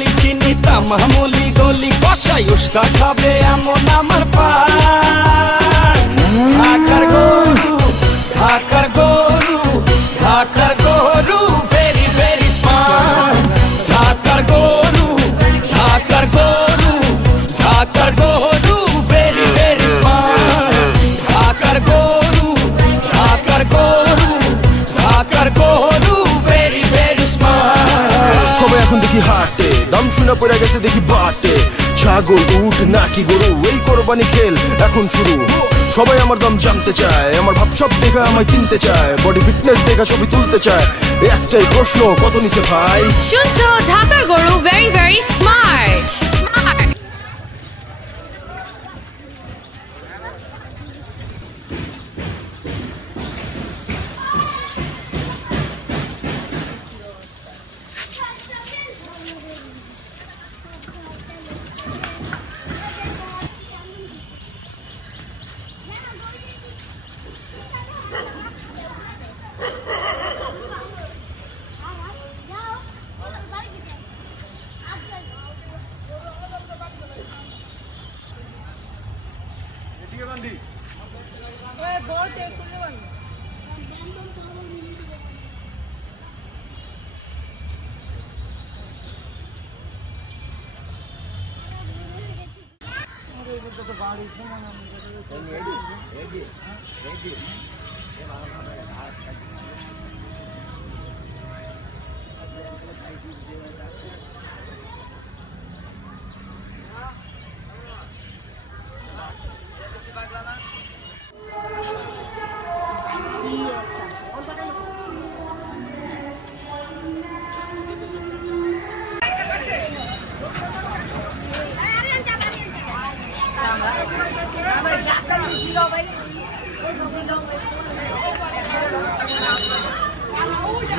বলি চিনি তা মামুলি গলি কষাই উস্কা খাবে এমন আমার পান ঢাকার গরু ঢাকার গরু ঢাকার গরু ভেরি ভেরি স্মার্ট ঢাকার গরু ঢাকার গরু ঢাকার গরু ভেরি ভেরি স্মার্ট ঢাকার গরু ঢাকার গরু ঢাকার গরু ভেরি ভেরি স্মার্ট সবাই এখন দেখি হাটে দাম শুনে পড়ে গেছে দেখি বাটে ছাগল উট নাকি গরু এই কোরবানি খেল এখন শুরু সবাই আমার দাম জানতে চায় আমার ভাব সব দেখা আমায় কিনতে চায় বডি ফিটনেস দেখা ছবি তুলতে চায় একটাই প্রশ্ন কত নিছে ভাই শুনছো ঢাকার গরু very very smart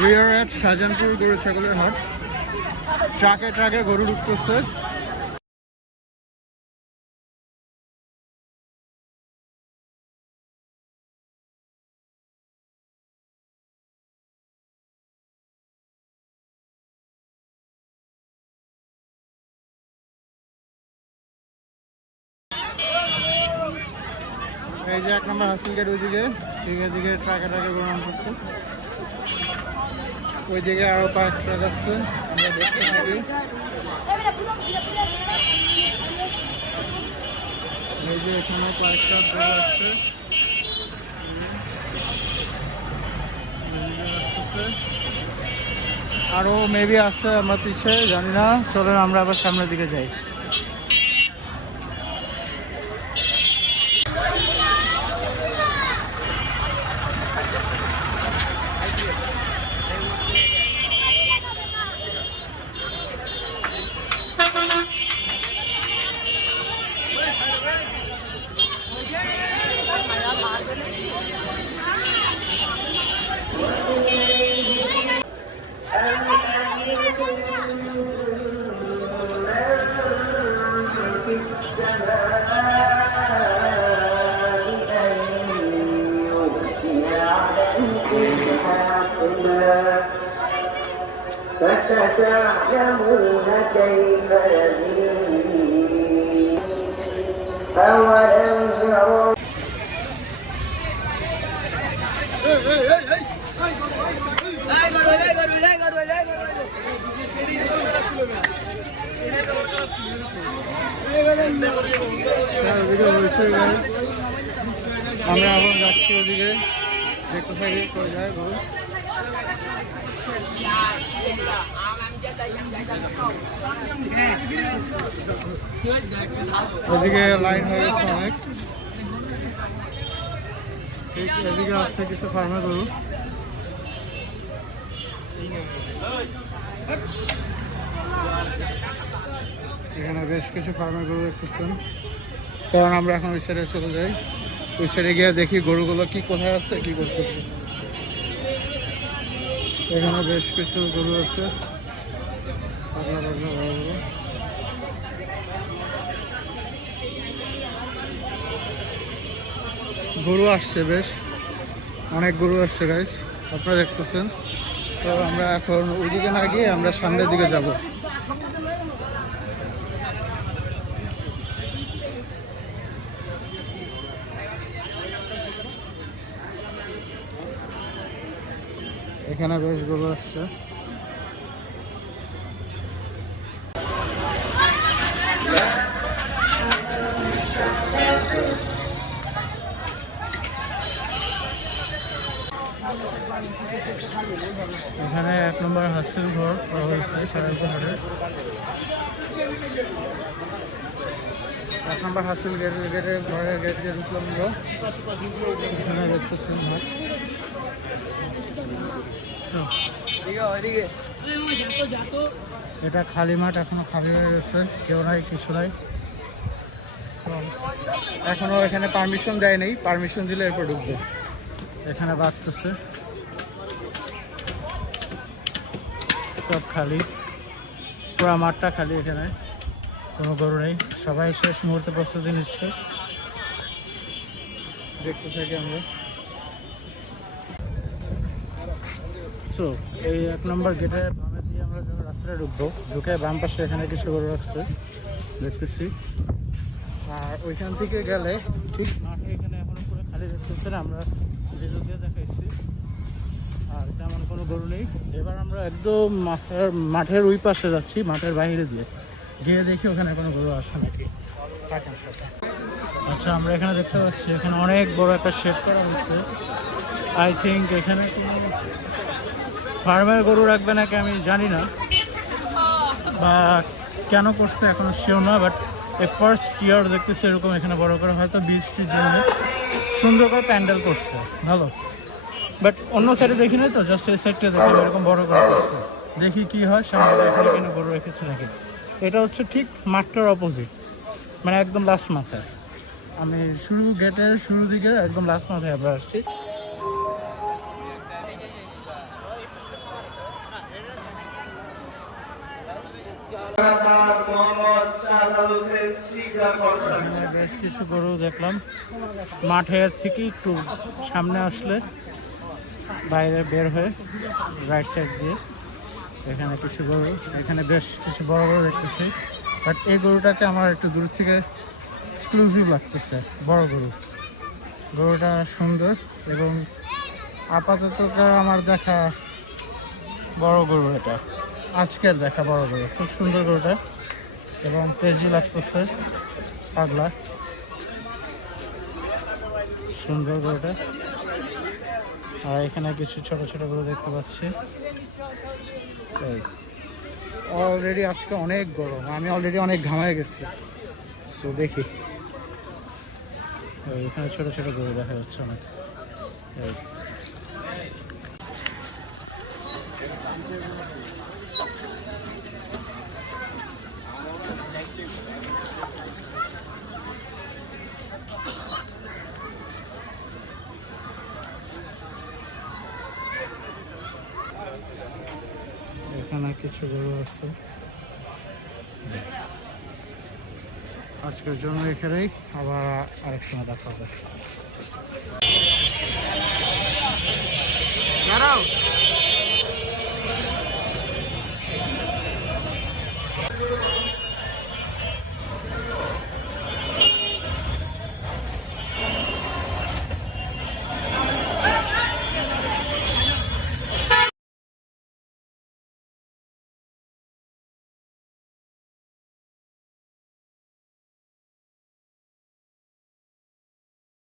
We are at Shajanpur গরু ছাগলের হাট ট্রাকে ট্রাকে গরু ঢুকতেছে এই যে 1 নম্বর হাসিল গেট ওইদিকে দিকে ট্রাকে ট্রাকে গরু আনতেছে ওইদিকে আরো পাঁচ ট্রাক আছে আমরা দেখতে থাকি এই যে এখানে কয়েকটা গরু আসছে আরো মেবি আসছে আমার পিছে জানি না চলেন আমরা আবার সামনের দিকে যাই فستعلمون كيف يزيد أولم يروا আমরা এখন যাচ্ছি ওদিকে দেখতে পাই কোথায় যায় গরু ওদিকে লাইন হয়ে গেছে অনেক এদিকে আসছে কিছু ফার্মের গরু এখানে বেশ কিছু ফার্মের গরু দেখতেছেন কারণ আমরা এখন ওই সাইডে চলে যাই ওই সাইডে গিয়ে দেখি গরুগুলো কি কোথায় আছে কি করতেছে এখানে বেশ কিছু গরু আছে পাগলা পাগলা বড় বড় গরু আসছে বেশ অনেক গরু আসছে গাইস আপনারা দেখতেছেন তো আমরা এখন ওইদিকে না গিয়ে আমরা সামনের দিকে যাব এখানে বেশ গরু আসছে। এখানে 1 নম্বর হাসিল ঘর করা হয়েছে সারাইপুরের। 1 নম্বর হাসিল গেটের ঘরের গেট দিয়ে ঢুকলাম আমরা। এখানে দেখতেছেন ঘর। এটা খালি মাঠ, এখনো খালি হয়ে গেছে, কেউ নাই কিছু নাই। এখনো এখানে পারমিশন দেয় নাই, পারমিশন দিলে এরপর ঢুকবে। এখানে বাঁধতেছে, সব খালি, পুরো মাঠটা খালি, এখানে কোনো গরু নেই। সবাই শেষ মুহূর্তে প্রস্তুতি নিচ্ছে, দেখতে থাকি আমরা। সো এই 1 নম্বর গেটের বামে দিয়ে আমরা যখন রাস্তাটা ঢুকবো, ঢুকে বাম পাশে এখানে কিছু গরু রাখছে দেখতেছি। আর ওইখান থেকে গেলে ঠিক মাঠে এখানে এখনো পুরো খালি দেখতেছে না, আমরা ভিডিও দিয়ে দেখাইছি। আর তেমন কোনো গরু নেই। এবার আমরা একদম মাঠের ওই পাশে যাচ্ছি, মাঠের বাইরে দিয়ে গিয়ে দেখি ওখানে কোনো গরু আসে নাকি। আচ্ছা, আমরা এখানে দেখতে পাচ্ছি এখানে অনেক বড় একটা শেড করা হয়েছে। আই থিঙ্ক এখানে কোনো ফার্মের গরু রাখবে নাকি আমি জানি না, বা কেন করছে এখনো শিওর না। বাট ফার্স্ট ইয়ার দেখতেছি এরকম এখানে বড় করে, হয়তো বৃষ্টির জন্য সুন্দর করে প্যান্ডেল করছে, ভালো। বাট অন্য সাইডে দেখি না, তো জাস্ট এই সাইডটা দেখি এরকম বড় করে করছে। দেখি কি হয়, সামনে এখানে কেন গরু রেখেছে নাকি। এটা হচ্ছে ঠিক মাঠটার অপোজিট, মানে একদম লাস্ট মাথায়। আমি গেটের শুরু দিকে একদম লাস্ট মাথায় আবার আসছি। বেশ কিছু গরু দেখলাম, মাঠের থেকে একটু সামনে আসলে বাইরে বের হয়ে রাইট সাইড দিয়ে এখানে কিছু গরু, এখানে বেশ কিছু বড় বড় দেখতেছি। বাট এই গরুটাকে আমার একটু দূর থেকে এক্সক্লুসিভ লাগতেছে, বড় গরুটা সুন্দর এবং আপাতত আমার দেখা বড় গরু, এটা আজকের দেখা বড় গরু, খুব সুন্দর গরুটা এবং তেজি লাগতেছে, পাগলা সুন্দর গরুটা। আর এখানে কিছু ছোট ছোট গরু দেখতে পাচ্ছি। অলরেডি আজকে অনেক গরম, আমি অলরেডি অনেক ঘামায় গেছি। তো দেখি এখানে ছোট ছোট গরু দেখা যাচ্ছে অনেক। এখানে কিছু গরু আছে। আজকের জন্য এখানেই, আবার আরেক সময় দেখা হবে।